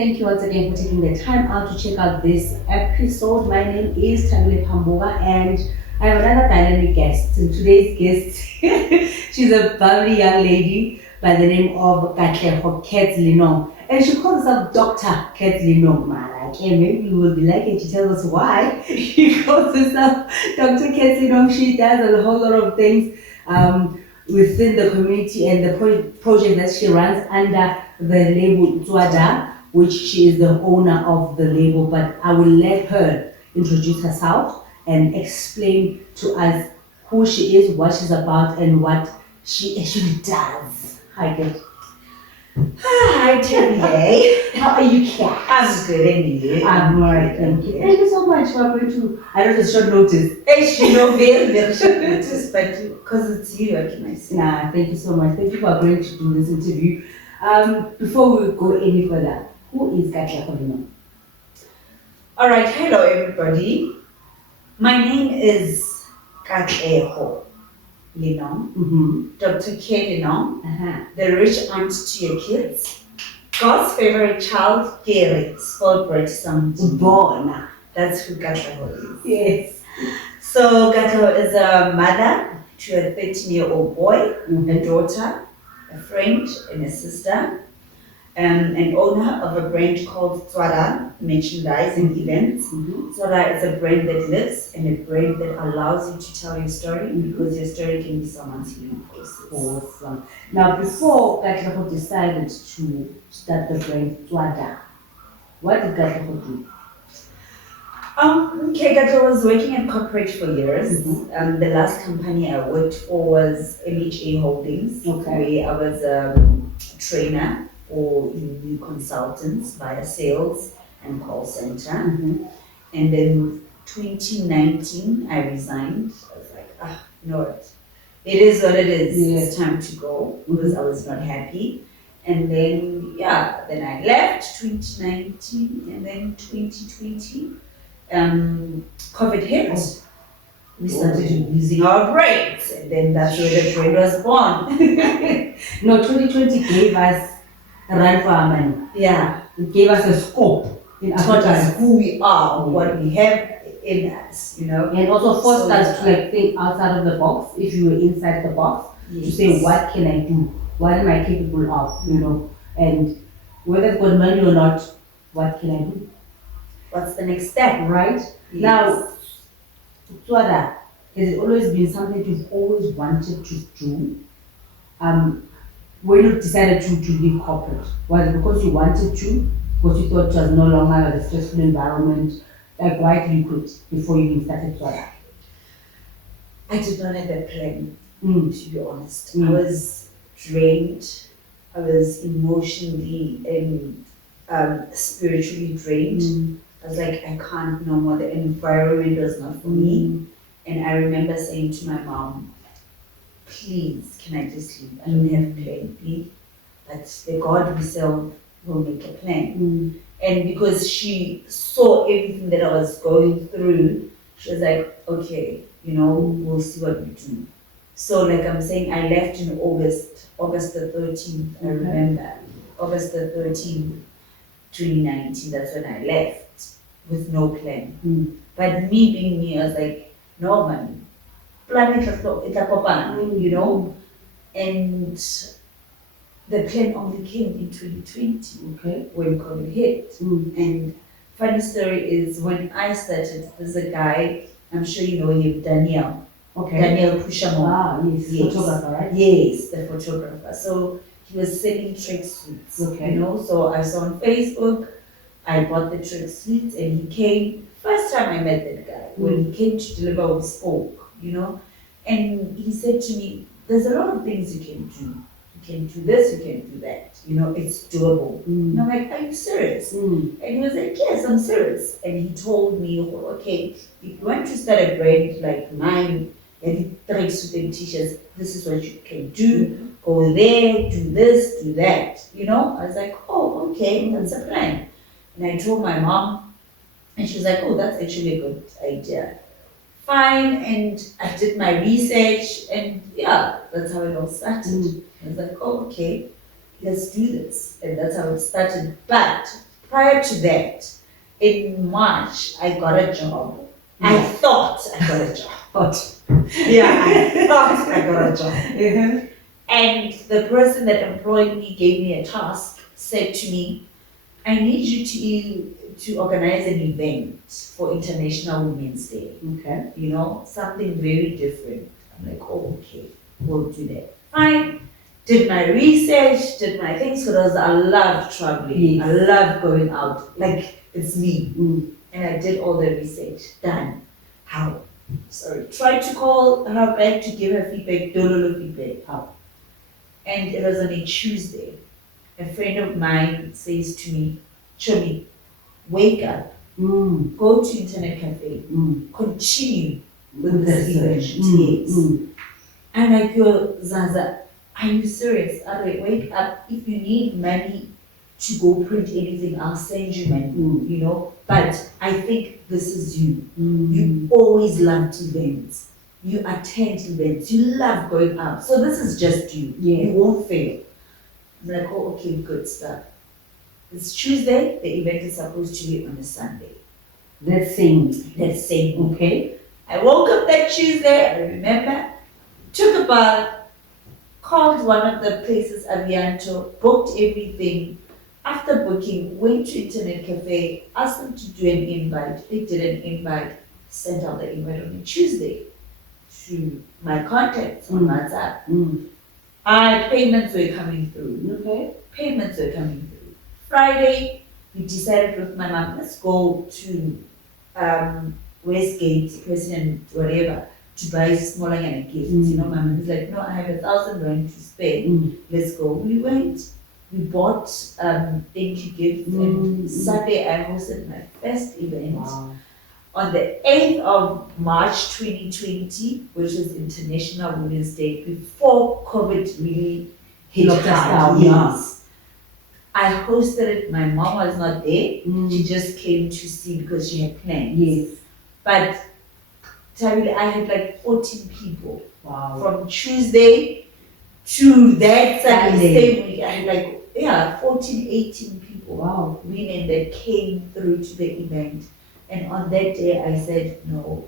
thank you once again for taking the time out to check out this episode. My name is Katleho and I have another dynamic guest. And today's guest, she's a bubbly young lady by the name of Katleho Lenong. And she calls herself Dr. Katleho Lenong. Okay, maybe you will be liking to tell us why she calls herself Dr. Katleho. She does a whole lot of things within the community and the project that she runs under the label Tswaa, which she is the owner of the label. But I will let her introduce herself and explain to us who she is, what she's about, and what she actually does. Hi, good. Hi, Terry. How are you, Kat? I'm good, and you? I'm alright, thank you. Thank you so much for going to. I know it's short notice. Very short notice, but because it's you, what can I say? Nah, thank you so much. Thank you for agreeing to do this interview. Before we go any further, who is Katleho Lenong? All right, hello everybody. My name is Katleho Lenong, Dr. K. Lenong, the rich aunt to your kids, God's favorite child, Gary, spelled British something. Born. That's who Katleho is. Yes. So Katleho is a mother to a 13-year-old boy, a daughter, a friend, and a sister, an owner of a brand called Tswaa merchandise and events. Tswaa is a brand that lives and a brand that allows you to tell your story because your story can be someone's healing process. Awesome. Now, before Katleho decided to start the brand Tswaa, what did Katleho do? Katleho was working in corporate for years. The last company I worked for was MHA Holdings, where I was a trainer for new consultants via sales and call center. And then 2019, I resigned. I was like, you know what? It is what it is. It's time to go because I was not happy. And then, then I left 2019 and then 2020. COVID hit. We started using our brains, and then that's where the brain was born. No, 2020 gave us a run for our money. Yeah. It gave us a scope in taught us who we are, what we have in us, you know. And also forced us to think outside of the box, if you were inside the box, to say, what can I do? What am I capable of, you know? And whether it's got money or not, what can I do? What's the next step? Right? Yes. Now, Tswaa, has it always been something you've always wanted to do? When you decided to leave corporate, was it because you wanted to? Because you thought it was no longer a stressful environment? Like, why did you quit before you even started Tswaa? I did not have a plan, to be honest. I was drained. I was emotionally and spiritually drained. I was like, I can't no more. The environment was not for me. And I remember saying to my mom, please, can I just leave? I don't have plan B, but the God himself will make a plan. And because she saw everything that I was going through, she was like, okay, you know, we'll see what we do. So like I'm saying, I left in August the 13th, I remember. August the 13th, 2019, that's when I left with no plan. But me being me, I was like, no man, plan it, you know. And the plan only came in 2020, when COVID hit. And funny story is when I started, there's a guy, I'm sure you know him, Daniel. Daniel Pushamo. Yes, photographer, right? Yes, the photographer. So he was selling tracksuits, you know. So I saw on Facebook, I bought the tracksuits, and he came. First time I met that guy, when he came to deliver, we spoke, you know. And he said to me, there's a lot of things you can do. You can do this, you can do that. You know, it's doable. And I'm like, are you serious? And he was like, yes, I'm serious. And he told me, okay, if you want to start a brand like mine, and tracksuit and t-shirts, this is what you can do. Go there, do this, do that. You know, I was like, oh, okay, that's a plan. And I told my mom, and she was like, oh, that's actually a good idea. Fine, and I did my research, and that's how it all started. I was like, oh, okay, let's do this. And that's how it started. But prior to that, in March, I got a job. I Yeah. thought I got a job. But Yeah, I thought I got a job. uh-huh. And the person that employed me gave me a task, said to me, I need you to organize an event for International Women's Day. Okay. You know, something very different. I'm like, oh, okay, we'll do that. Fine. Did my research, did my things, because I love traveling. Yes. I love going out. Like, it's me. Mm. And I did all the research. Done. How? Sorry. Tried to call her back to give her feedback. Dololo feedback. How? And it was on a Tuesday. A friend of mine says to me, Chomi, wake up, go to internet cafe, continue with this event. Yes. And I go, Zaza, are you serious? All right, wake up. If you need money to go print anything, I'll send you money, you know. But I think this is you. You always loved events. You attend events. You love going out. So this is just you. Yeah. You won't fail. I'm like, oh, okay, good stuff. It's Tuesday. The event is supposed to be on a Sunday. That same. That same. Okay. I woke up that Tuesday. I remember. Took a bath. Called one of the places, Avianto. Booked everything. After booking, went to Internet Cafe. Asked them to do an invite. They did an invite. Sent out the invite on a Tuesday to my contacts on WhatsApp. Payments were coming through. Okay. Payments were coming through. Friday, we decided with my mom, let's go to Westgate, President, whatever, to buy smaller and a gift. You know, my mom was like, no, I have 1,000 rand to spend. Let's go. We went. We bought thank you gifts. And Sunday, I hosted my first event. Wow. On the 8th of March 2020, which is International Women's Day, before COVID really hit Locked us hard. down, Yes. I hosted it. My mom was not there. She just came to see because she had plans. Yes. But Tabile, I had like 14 people. Wow. From Tuesday to that Sunday. same week. I had like, 14, 18 people. Wow. Women that came through to the event. And on that day, I said, no,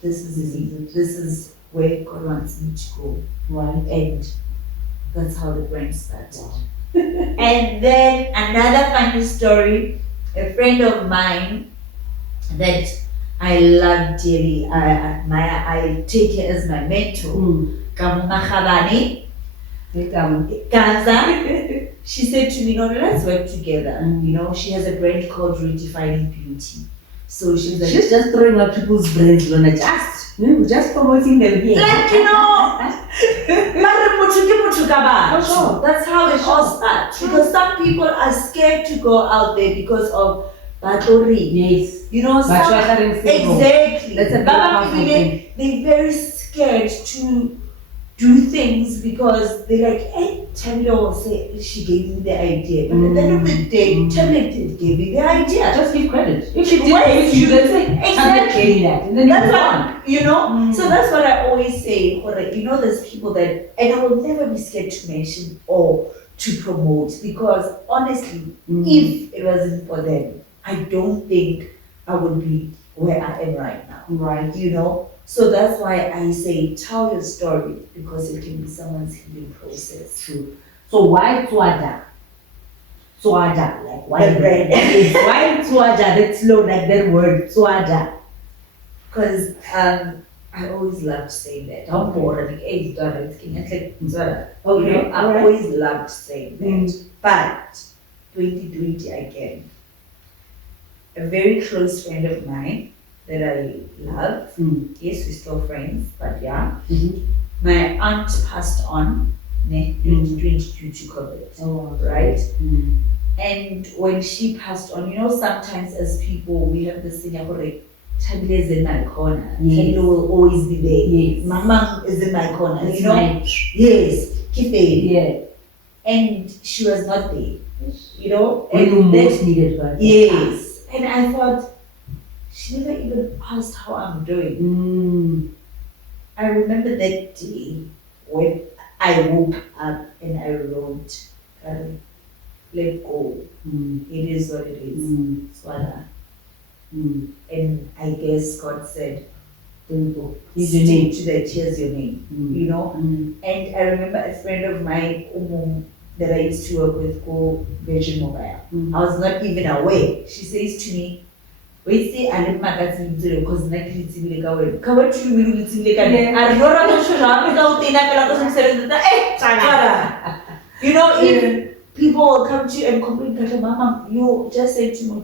this is where God wants me to go. Right. And that's how the brand started. Wow. And then another funny story, a friend of mine that I love dearly, I admire, I take her as my mentor, Kamuma Khabani, Gaza. She said to me, no, let's work together. You know, she has a brand called Redefining Beauty. So she's like, She's just throwing up people's brains, Lona. Just promoting them here. like, you know, For sure. that's how it all starts. Because some people are scared to go out there because of Batori. Yes. You know, some, exactly. That's a big powerful thing. They're very scared to do things because they're like, hey, Tamila will say she gave me the idea. But at the end of the day, Tamila did give me the idea. Just give credit. If she did Why give it to you, then say, Exactly. gave that. And then That's you what, you know, so that's what I always say. For like, you know, there's people that, and I will never be scared to mention or to promote because honestly, if it wasn't for them, I don't think I would be where I am right now. Right. You know, so that's why I say tell your story because it can be someone's healing process. True. So why Tswaa? Tswaa, like why The brand. Why Tswaa? That's slow, like that word Tswaa. Because I always loved saying that. I'm bored. Like, hey, daughter, it's king. It's like Tswaa. Okay. You know, I Alright. always loved saying that. But 2020 again, a very close friend of mine that I love. Yes, we're still friends, but yeah. My aunt passed on 2022 to COVID. Oh, right? And when she passed on, you know, sometimes as people, we have this thing, Tabile is in my corner. Yes. Tabile will always be there. Yes. Mama is in my corner. That's you know? right. Yes. Kife. Yeah. And she was not there. You know? When you And most then, needed her. yes. And I thought, she never even asked how I'm doing. I remember that day when I woke up and I wrote, let go. It is what it is. Tswaa. And I guess God said, Here's your name. to that, here's your name. You know? And I remember a friend of mine that I used to work with called Virgin Mobile. I was not even aware. She says to me, wait, say I didn't because you know, if people will come to you and complain, Mama, you just said to me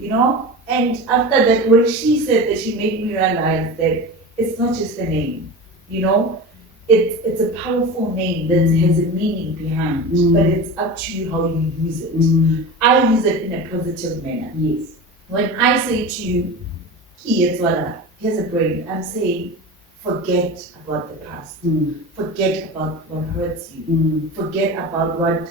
you know? And after that, when she said that, she made me realize that it's not just a name, you know? It's a powerful name that has a meaning behind, but it's up to you how you use it. I use it in a positive manner. Yes. When I say to you, here's a brain, I'm saying, forget about the past. Forget about what hurts you. Forget about what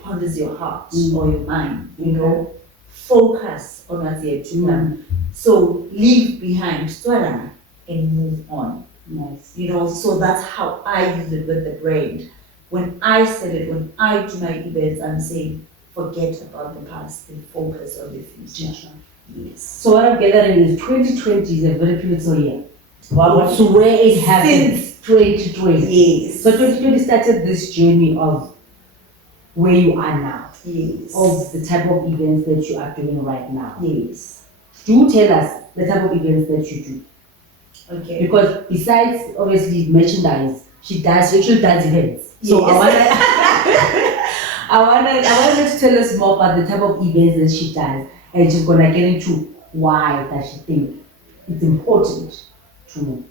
ponders your heart or your mind, you know? Focus on what's yet to come. So leave behind Tswaa and move on. Nice. You know, so that's how I use it with the brand. When I said it, when I do my events, I'm saying, forget about the past and focus on the future. Yes. So what I'm gathering is 2020 is a very pivotal year. So where it happened, 2020. Yes. So 2020 started this journey of where you are now. Yes. Of the type of events that you are doing right now. Yes. Do tell us the type of events that you do. Okay. Because besides obviously merchandise, she actually does events. So Yes. I want her to tell us more about the type of events that she does, and she's gonna get into why does she think it's important to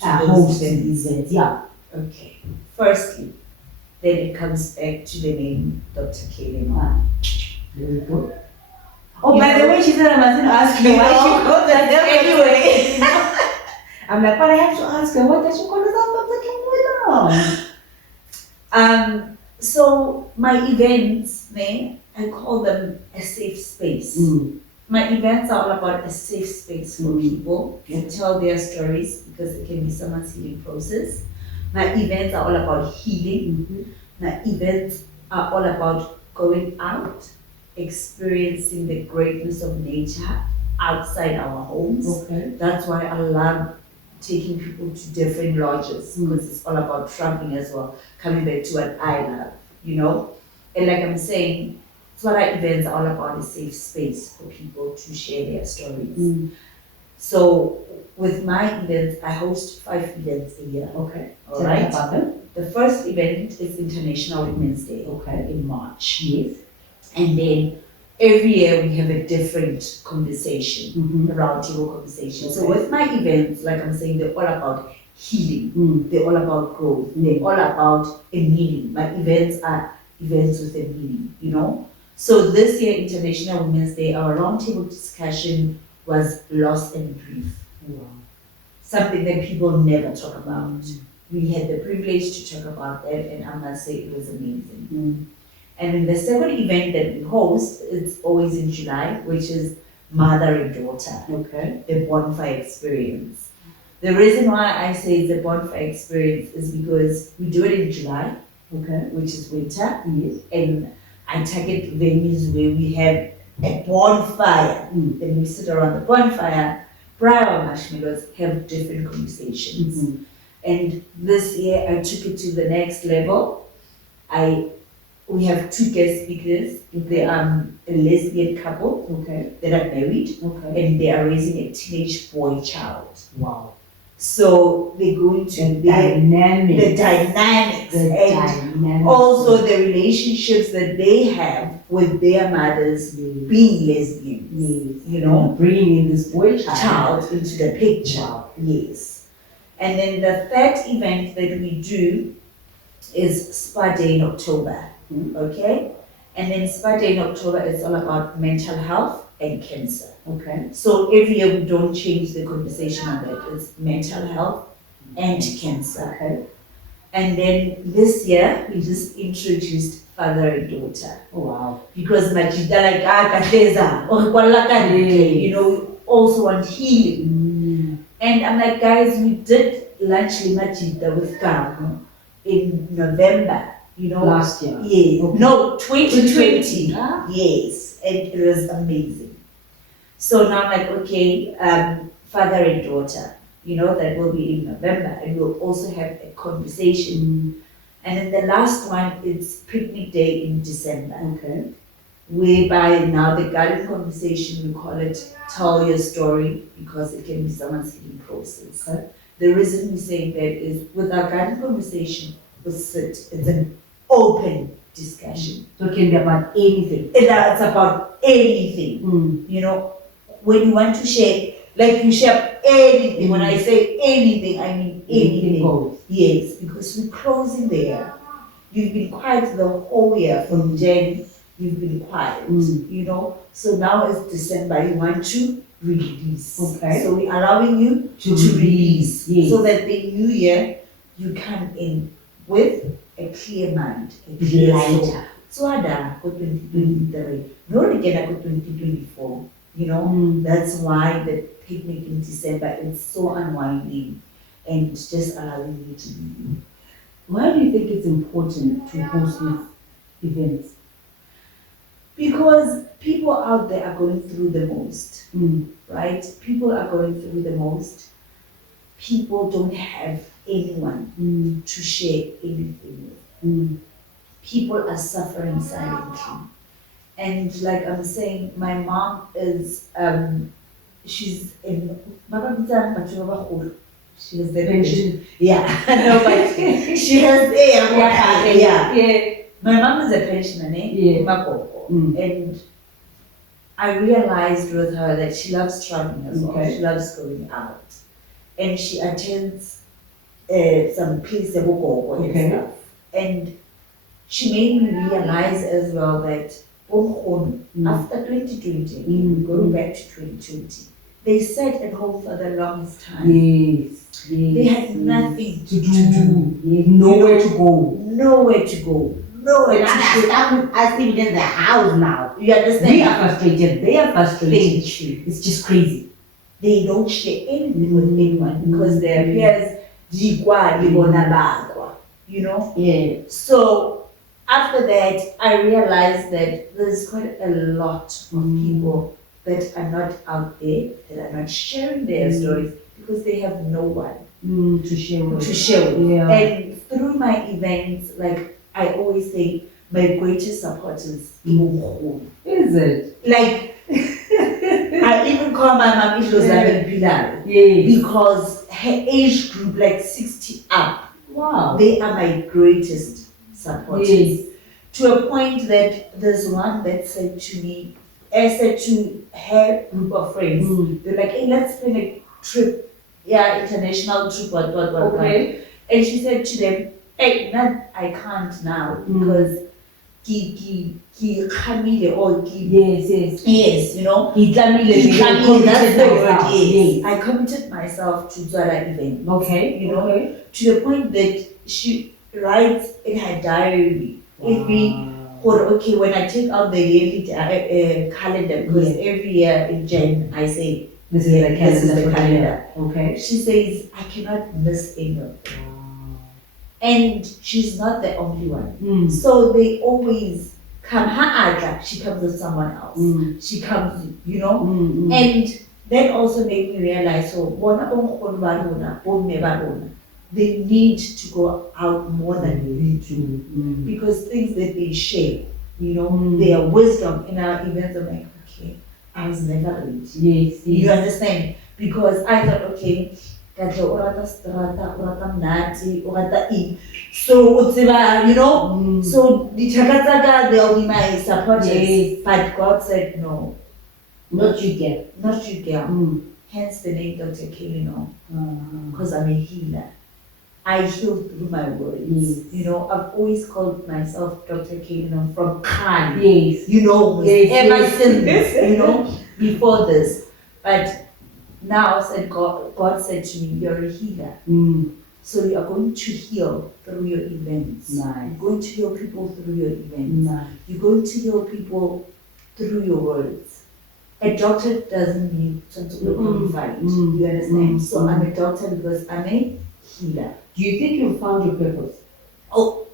host these events. Yeah. Okay. Firstly, then it comes back to the name Dr. Katleho Lenong. Very good. Oh, by the way, she said I mustn't ask you why she called that anyway. I'm like, but I have to ask her, what does she call herself Dr. Katleho? So my events, I call them a safe space. My events are all about a safe space for people to tell their stories, because it can be someone's healing process. My events are all about healing. My events are all about going out, experiencing the greatness of nature outside our homes. Okay. That's why I love taking people to different lodges, because it's all about traveling as well, coming back to what I love, you know? And like I'm saying, Tswaa events are all about a safe space for people to share their stories. So with my events, I host 5 events a year. Okay. All right. About them. The first event is International Women's Day. Okay. In March. Yes. And then every year we have a different conversation, a roundtable conversation. So with my events, like I'm saying, they're all about healing. They're all about growth. They're all about a meaning. My events are events with a meaning, you know? So this year, International Women's Day, our roundtable discussion was loss and grief. Wow. Something that people never talk about. We had the privilege to talk about that, and I must say it was amazing. And then the second event that we host, it's always in July, which is Mother and Daughter. Okay. The bonfire experience. The reason why I say it's a bonfire experience is because we do it in July, which is winter. Yes. And I target venues where we have a bonfire. Then we sit around the bonfire, fry our marshmallows, have different conversations. And this year I took it to the next level. We have 2 guest speakers. They are a lesbian couple that are married, and they are raising a teenage boy child. Wow. So they're going to the dynamics, and also the relationships that they have with their mothers being lesbians. You know, bringing in this boy child into the picture. Wow. Yes. And then the third event that we do is Spa Day in October. Okay? And then Spa Day in October is all about mental health and cancer. Okay. So every year we don't change the conversation on that. It's mental health and cancer. Okay. And then this year we just introduced father and daughter. Oh, wow. Because Majida like Katleho Lenong, you know, we also want healing. And I'm like, guys, we did lunch Majida with Gamu in November. Last year. Yes. Okay. No, 2020. Huh? Yes, and it was amazing. So now I'm like, okay, father and daughter, that will be in November, and we'll also have a conversation. And then the last one is picnic day in December. Okay. Whereby now the garden conversation, we call it tell your story, because it can be someone's healing process. Okay. The reason we say that is with our garden conversation, it's an open discussion. So it can be about anything. It's about anything. When you want to share, like you share anything. When I say anything, I mean anything. Goes. Yes, because we're closing there. You've been quiet the whole year from Jan. You've been quiet, So now it's December. You want to release. Okay. So we're allowing you to release, yes. so that the new year you come in with a clear mind, a clear lighter. Tswaa for 2023. No again for 2024. That's why the picnic in December is so unwinding and just allowing you to be you. Why do you think it's important to host these events? Because people out there are going through the most, right? People are going through the most. People don't have anyone to share anything with. People are suffering silently. And like I'm saying, my mom is, she's in, she has the pension. Yeah, no, but she has, yeah. My mom is a pensioner, and I realized with her that she loves traveling as well. She loves going out. And she attends some places and stuff. And she made me realize as well that after 2020, going back to 2020, they sat at home for the longest time. Yes. They had nothing to do. Yes. Nowhere to go. Nowhere to go. Nowhere to go. Us even in the house now. You understand? We are frustrated. They are frustrated. Thank you. It's just crazy. They don't share anything with anyone because their peers, Yeah. So after that, I realized that there's quite a lot of people that are not out there, that are not sharing their stories because they have no one to share with. Yeah. And through my events, like I always say, my greatest support is Is it? Like, I even call my mom Ishlozabel Pilar. Yes. Because her age group, like 60 up, Wow. they are my greatest supporters. Yes. To a point that there's one that said to me, I said to her group of friends, they're like, hey, let's plan a trip, international trip, what. Okay. And she said to them, hey, I can't now because ki khamile or ki. Yes. Yes, He that's the word. Yes. I committed myself to Tswaa event. Okay. Okay. To the point that she writes in her diary okay, when I take out the yearly calendar, because every year in Jan I say this is the calendar. Okay. She says I cannot miss any of it. And she's not the only one. So they always come, she comes with someone else. She comes, and that also made me realize, they need to go out more than we do. Because things that they share, their wisdom in our events, I'm like, okay, I was never ready. Yes. You understand? Because I thought, okay, Katleho orata strata, orata mnati, orata eat. So so the Chakatsaka, they'll be my supporters. Yes. But God said no. Not you, girl. Not you, girl. Hence the name Dr. Lenong. Because I'm a healer. I heal through my words. I've always called myself Dr. Lenong from Khan. Yes. Ever since, before this. But now God said to me, you're a healer. So you are going to heal through your events. Nice. You're going to heal people through your events. Nice. You're going to heal people through your words. A doctor doesn't mean to be qualified. You understand? So I'm a doctor because I'm a healer. Do you think you found your purpose? Oh,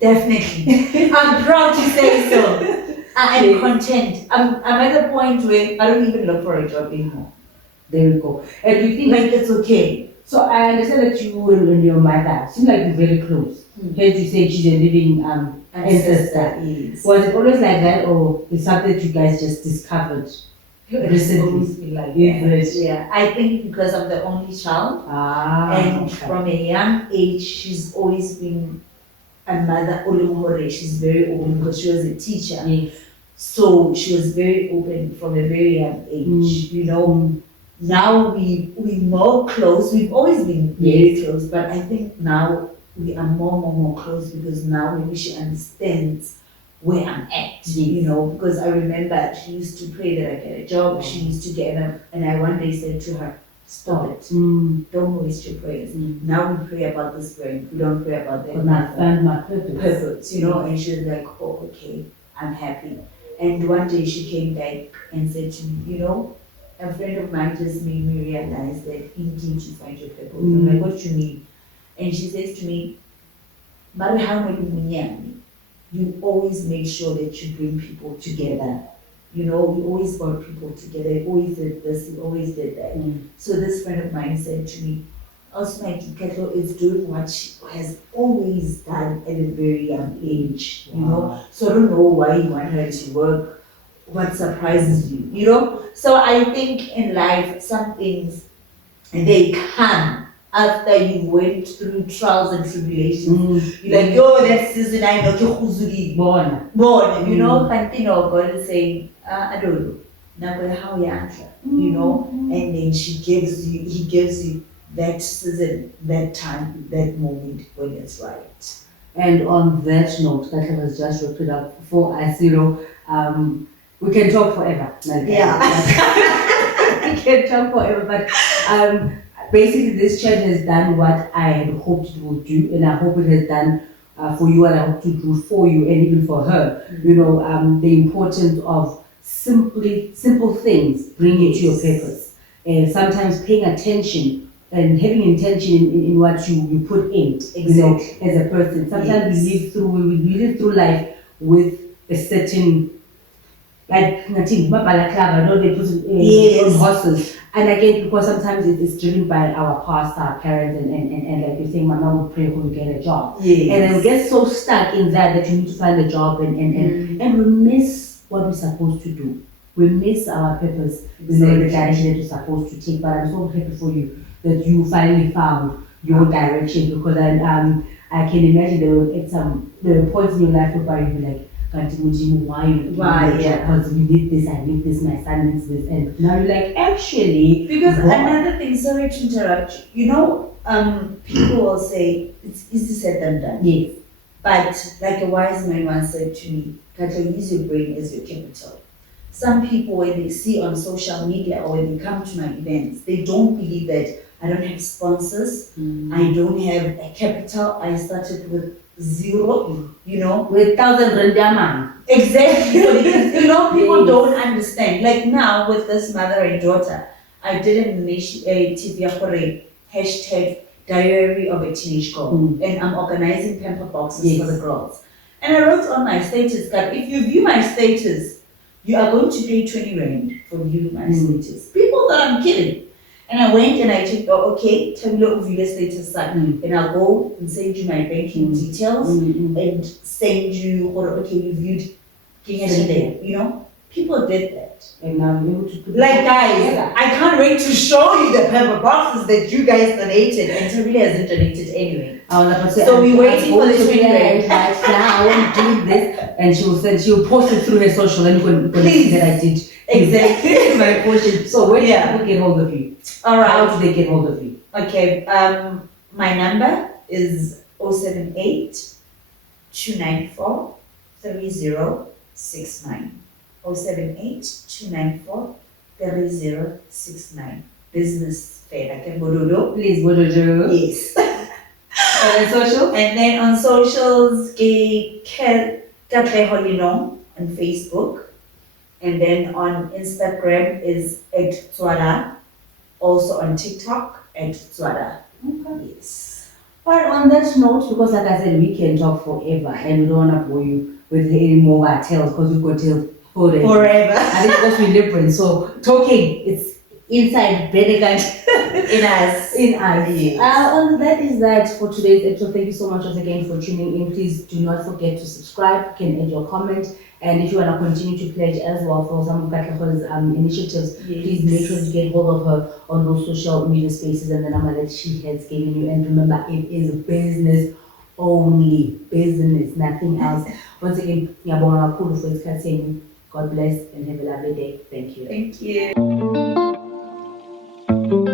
Definitely. I'm proud to say so. I am content. I'm at a point where I don't even look for a job anymore. There we go. And do you think Like it's okay. so? I understand that you and your mother seem like you're very close. Hence, you said she's a living ancestor. Yes. Was it always like that, or is something that you guys just discovered recently? Always been like Yes. that. Yeah. I think because I'm the only child, and okay. from a young age, she's always been a mother. Olumore. She's very open because she was a teacher. Yes. So she was very open from a very young age. You know. Now we more close. We've always been very close, but I think now we are more close because now maybe she understands where I'm at. You know, because I remember she used to pray that I get a job. She used to get up, and I one day said to her, "Stop it! Don't waste your prayers. Now we pray about this brain. We don't pray about that." My purpose. You know, and she was like, "Oh, okay, I'm happy." And one day she came back and said to me, "You know, a friend of mine just made me realize that indeed you find your purpose." I'm like, "What do you mean?" And she says to me, "Mari you always make sure that you bring people together. You know, you always brought people together. You always did this, you always did that." So this friend of mine said to me, "Also, my Katleho is doing what she has always done at a very young age. You know, so I don't know why you want her to work. What surprises you, you know?" So I think in life, some things, they come after you went through trials and tribulations. You're like, "Yo, that season I know born, you know, and you know, God is saying, I don't know. Now how you know, and then he gives you that season, that time, that moment when it's right." And on that note, that has just wrapped it up for us, you know. We can talk forever. Yeah. We can talk forever, but basically this church has done what I had hoped it would do, and I hope it has done for you, and I hope to do for you, and even for her. You know, the importance of simple things bring you to your purpose, and sometimes paying attention and having intention in what you put in. You know, as a person. Sometimes we live through life with a certain, like nothing, balaclava, no, they put on horses. And again, because sometimes it's driven by our past, our parents, and like you're saying, Mama will pray when we get a job. And then we get so stuck in that you need to find a job, and we miss what we're supposed to do. We miss our purpose, you know, the direction that you're supposed to take. But I'm so happy for you that you finally found your direction, because I can imagine there were points in your life where you'd be like, why? Because we need this, I need this, my son needs this, and now you're like, actually. Because another thing, sorry to interrupt you know, people will say it's easy said than done. Yes. But like a wise man once said to me, Katleho, use your brain as your capital. Some people, when they see on social media or when they come to my events, they don't believe that I don't have sponsors, I don't have a capital. I started with zero, you know. With 1,000 rand. Exactly. You know, people don't understand. Like now with this mother and daughter, I did an initiative for a hashtag diary of a teenage girl, and I'm organizing pamper boxes for the girls. And I wrote on my status card, if you view my status, you are going to pay 20 rand for viewing my status. People thought I'm kidding. And I went and I checked, okay, Tswaa view the status sign. And I'll go and send you my banking details and send you, okay, you viewed Kenya, you know. People did that. And now I'm able to put like, guys, I can't wait to show you the pamper boxes that you guys donated, and Tswaa hasn't donated anyway. So we're waiting for the 20 rand. Right now, I want to do this, and she'll post it through her social, and you're going to see that I did exactly my portion. So where do people get hold of you? All right. How do they get hold of you? Okay. My number is 078 294 3069. 078-294-3069. Business fair. I can Bododo. Please, Bododo. Yes. And social? And then on socials, Katleho Lenong on Facebook. And then on Instagram is @Tswaa. Also on TikTok @Tswaa. Okay. Yes. But on that note, because like I said, we can talk forever and we don't want to bore you with any more of our tales because we've got tales Forever. I think because we're different. So talking, it's inside Benedict. In us. In us. Yes. That is that for today's episode. Thank you so much once again for tuning in. Please do not forget to subscribe. You can add your comment. And if you want to continue to pledge as well for some of Katleho's initiatives, please make sure you get hold of her on those social media spaces and the number that she has given you. And remember, it is business only. Business, nothing else. Once again, ngiyabonga kakhulu for isikhathi. God bless and have a lovely day. Thank you. Thank you.